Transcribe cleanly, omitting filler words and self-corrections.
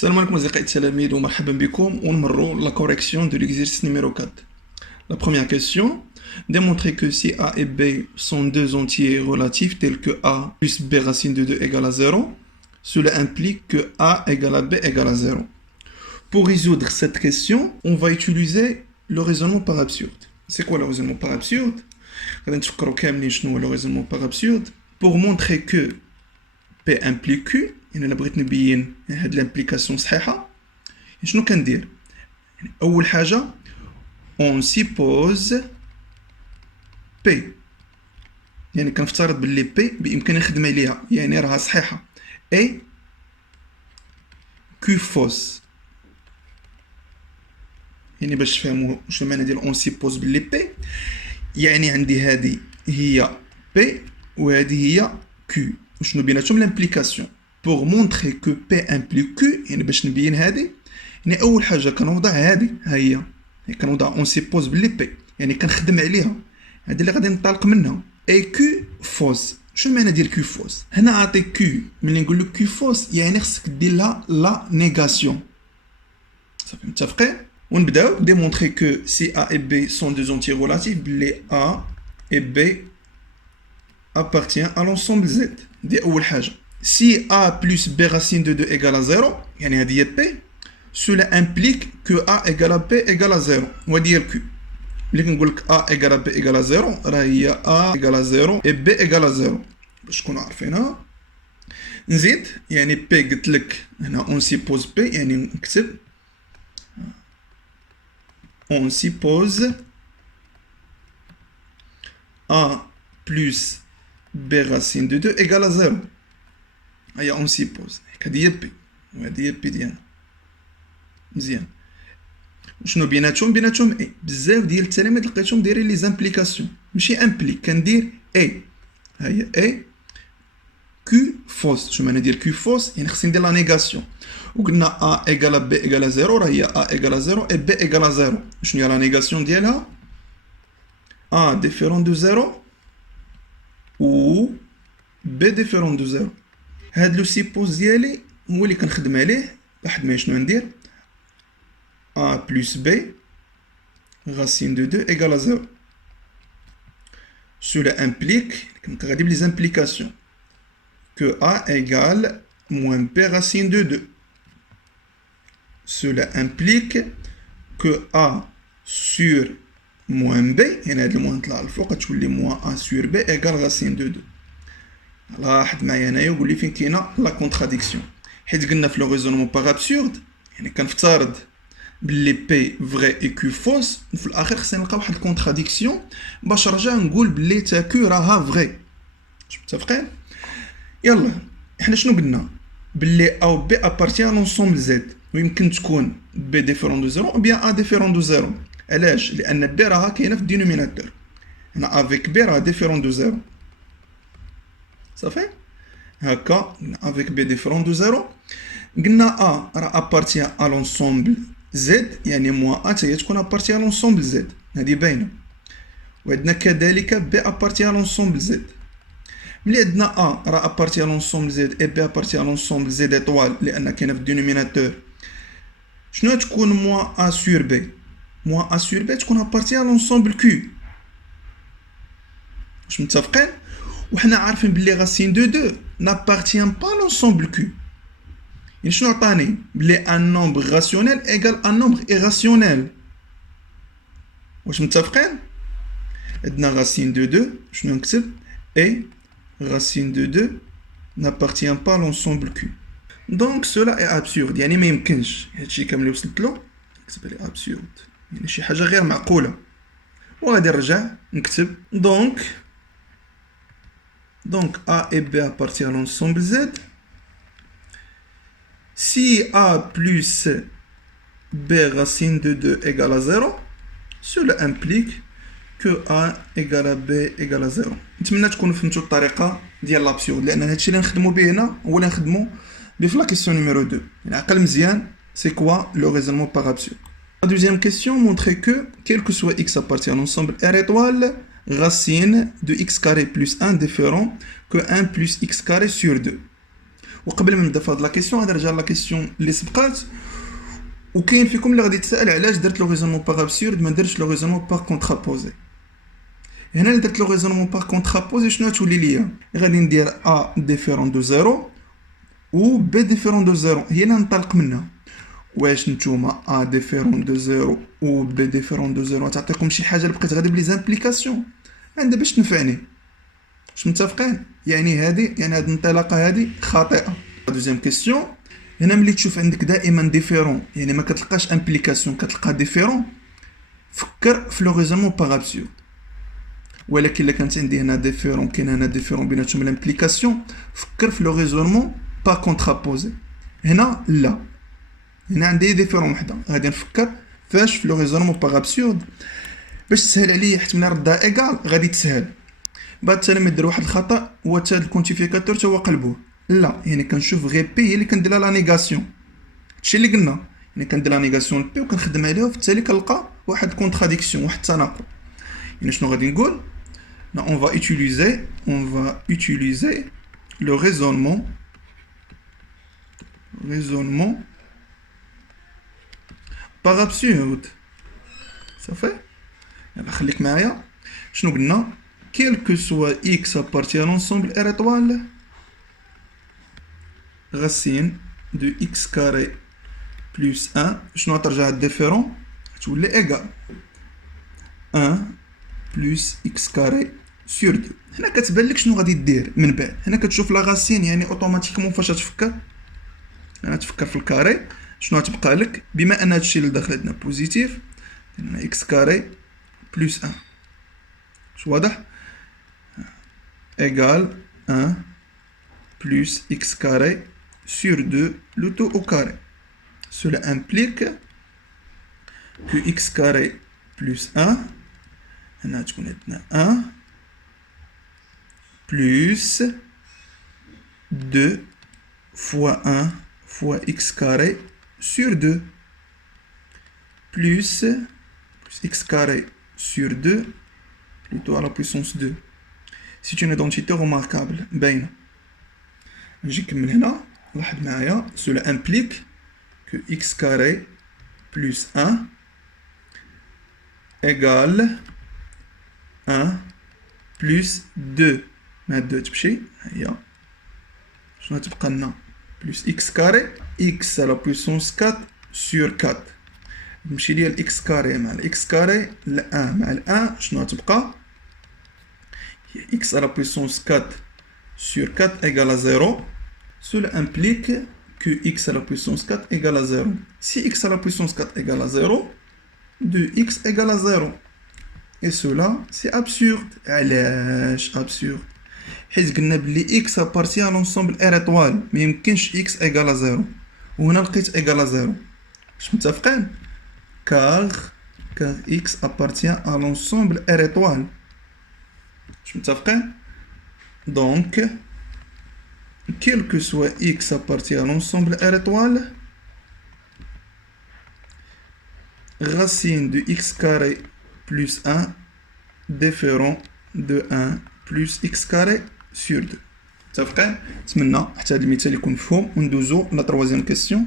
Salam alaikum أصدقائي التلاميذ ومرحبا بكم ونمروا la correction de l'exercice numéro 4. La première question, démontrer que si A et B sont deux entiers relatifs tels que A plus B racine de 2 égale à 0, cela implique que A égale à B égale à 0. Pour résoudre cette question, on va utiliser le raisonnement par absurde. C'est quoi le raisonnement par absurde? Le raisonnement par absurde pour montrer que P implique Q. أنا بغيت نبين هاد l'implication صحيحة. شنو كندير؟ أول حاجة on suppose P، يعني كنفترض باللي P بإمكاني نخدم عليها، يعني راها صحيحة. et Q fausse، يعني باش تفهموا شنو معنى ديال on suppose باللي P، يعني عندي هذه هي P وهذه هي Q، وشنو بيناتهم l'implication. pour montrer que P implique Q، يعني باش نبين هذه، يعني أول حاجة كنوضع هذه ها هي، يعني كنوضع on suppose باللي P، يعني كنخدم عليها، هذه اللي غادي ننطلق منها. et Q fausse، شنو المعنى ديال Q fausse؟ هنا عطي Q، ملي نقول لك Q fausse يعني خصك دير لها لا نيغاسيون. صافي متفقين؟ ونبداو démontrer que si A et B sont deux entiers relatifs باللي A et B appartient à l'ensemble Z. دي أول حاجة. Si A plus B racine de 2 égale à 0, يعني هذه هي P, cela implique que A égale à B égale à 0. وهذه هي Q. ملي كنقول لك A égale à B égale à 0 راه هي A égale à 0 et B égale à 0 باش تكونوا عارفينها. نزيد يعني P قلت لك هنا on suppose P، يعني نكتب on suppose A plus B racine de 2 égale à 0. هيا اون سيبوز هادي هي بي وهادي هي بي ديالنا. مزيان، شنو بيناتهم؟ بيناتهم اي. بزاف ديال التلاميذ لقيتهم دايرين لي زامبليكاسيون، ماشي امبليك، كندير اي. هيا اي كيو فوس. شنو معنى ديال كيو فوس؟ يعني خصني ندير لا نيغاسيون، وقلنا ا ايكال بي ايكال 0، راه هي ا ايكال 0 اي بي ايكال 0. شنو هي لا نيغاسيون ديالها؟ ا ديفيرون دو 0 و بي ديفيرون دو 0. هاد لو سيبوز ديالي هو اللي كنخدم عليه. واحد ما شنو ندير؟ a plus b racine de 2 égale à 0. Cela implique, كنت غادي بلي implications, que a égale moins b racine de 2. Cela implique que a sur moins b، يعني هاد الموان طلع الفوق غتولي moins a sur b égale racine de 2. لاحظ معايا هنايا وقول لي فين كاينه لا كونتراديكسيون، حيت قلنا في لو ريزونمون باغ ابسورد يعني كنفترض باللي بي فغي اي كيو فوس، وفي الاخر خصنا نلقى واحد الكونتراديكسيون باش نرجع نقول باللي تا كيو راها فغي. متفقين؟ يلا احنا شنو قلنا؟ باللي او بي ابارتي ا لونسومبل زد، ويمكن تكون بي ديفيرون دو زيرو او بيان ا ديفيرون دو زيرو. علاش؟ لان بي راها كاينه في الدينوميناتور، هنا افيك بي راه ديفيرون دو زيرو. صافي هكا افيك بي ديفيرون دو زيرو. قلنا ا راه ابارتي ا لونسومبل زد، يعني موا ا تاهي تكون ابارتي ا لونسومبل زد، هادي باينه. وعندنا كذلك بي ابارتي ا لونسومبل زد. ملي عندنا ا راه ابارتي ا لونسومبل زد اي بي ابارتي ا لونسومبل زد ايطوال لان كاينه في الدينوميناتور، شنو تكون موا ا سور بي؟ موا ا سور بي تكون ابارتي ا لونسومبل كيو. واش متفقين؟ وحنا عارفين بلي غاسين دو 2 n'appartient pas l'ensemble Q. يعني شنو عطاني؟ بلي ان نومبر راسيونيل ايكال ان نومبر ايراسيونيل. واش متفقين؟ عندنا غاسين دو 2 شنو نكتب؟ اي غاسين دو 2 n'appartient pas l'ensemble Q. دونك سولا اي ابسورد، يعني ما يمكنش هادشي كامل اللي وصلت له نكتب لي ابسورد، يعني شي حاجه غير معقوله. وغادي نرجع نكتب Donc A et B appartiennent à l'ensemble Z. Si A plus B racine de 2 égale à 0, cela implique que A égale à B égale à 0. نتمنى تكونوا فهمتوا الطريقه ديال لابسيورد، لان هادشي اللي نخدموا به هنا هو اللي نخدموا به في لا كيسيون نيميرو 2. يعني عقل مزيان سي كوا لو ريزونمون باغ ابسورد. La deuxième question montrer que quel que soit x appartient à l'ensemble R étoile, racine de x carré plus 1 différent que 1 plus x carré sur 2. وقبل ما نبدا في هاد لا كيسيون غادي نرجع لا كيسيون اللي سبقات. وكاين فيكم اللي غادي يتسائل علاش درت لو ريزونمون باغ ابسورد ما درتش لو ريزونمون باغ كونترابوزي. هنا درت لو ريزونمون باغ كونترابوزي شنو تولي ليا؟ غادي ندير ا ديفيرون دو زيرو و بي ديفيرون دو زيرو، هي اللي ننطلق منها. واش نتوما ا ديفيرون دو زيرو و بي ديفيرون دو زيرو تعطيكم شي حاجه اللي بقيت غادي بلي زامبليكاسيون عندها باش تنفعني؟ واش متفقين؟ يعني هذه يعني هذه الانطلاقه هذه خاطئه. دوزيام كيسيون، هنا ملي تشوف عندك دائما ديفيرون يعني ما كتلقاش امبليكاسيون كتلقى ديفيرون، فكر في لو ريزونمون باغ ابسورد. ولكن الا كانت عندي هنا ديفيرون كاين هنا ديفيرون بيناتهم الامبليكاسيون، فكر في لو ريزونمون با كونترابوزي. هنا لا، هنا عندي ديفيرون وحده غادي نفكر فاش في لو ريزونمون باغ ابسورد باش تسهل عليا، حيت ملي ردها ايكال غادي تسهل. بعد التالي ما دير واحد الخطا هو حتى هاد الكونتيفيكاتور تا هو قلبوه، لا يعني كنشوف غير بي هي اللي كندير لها لا نيغاسيون، هادشي اللي قلنا يعني كندير لا نيغاسيون بي وكنخدم عليها وفي التالي كنلقى واحد كونتراديكسيون واحد التناقض. يعني شنو غادي نقول؟ لا on va utiliser le raisonnement par absurde. Ça fait يلا خليك معايا. شنو قلنا؟ quel que soit x appartient à l'ensemble R étoile, racine de x carré plus 1 شنو ترجع الديفيرون تولي ايكال 1 بلس x كاري سور 2. هنا كتبان لك شنو غادي دير من بعد. هنا كتشوف لا غاسين يعني اوتوماتيكمون فاش تفكر انا تفكر في الكاري شنو غتبقى لك بما ان هادشي اللي داخل عندنا بوزيتيف هنا x كاري بلس 1 شو واضح égal 1 plus x carré sur 2 le tout au carré. Cela implique que x carré plus 1 هنا تكون عندنا 1 plus 2 fois 1 fois x carré sur 2 plus x carré sur 2 plutôt à la puissance 2. C'est une identité remarquable باينة. نجي نكمل هنا لاحظ معايا. Cela implique que x carré plus 1 égale 1 plus 2 مع 2 تمشي هي شنو تبقى لنا plus x carré x à la puissance 4 sur 4 نمشي ليا x carré مع x carré ل 1 مع 1 شنو تبقى x à la puissance 4 sur 4 égale à 0. Cela implique que x à la puissance 4 égale à 0. Si x à la puissance 4 égale à 0, 2x égale à 0. Et cela, c'est absurde. علاش absurde؟ حيت قلنا بلي x appartient à l'ensemble R étoile. ما يمكنش x égale à 0. وهنا لقيت égale à 0. واش متفقين؟ car x appartient à l'ensemble R étoile. واش متفقين؟ Donc, quel que soit x appartient à l'ensemble R étoile, racine de x carré plus 1 différent de 1 plus x carré sur 2. متفقين؟ نتمنى حتى هذا المثال يكون مفهوم وندوزو لا 3 كيسيون.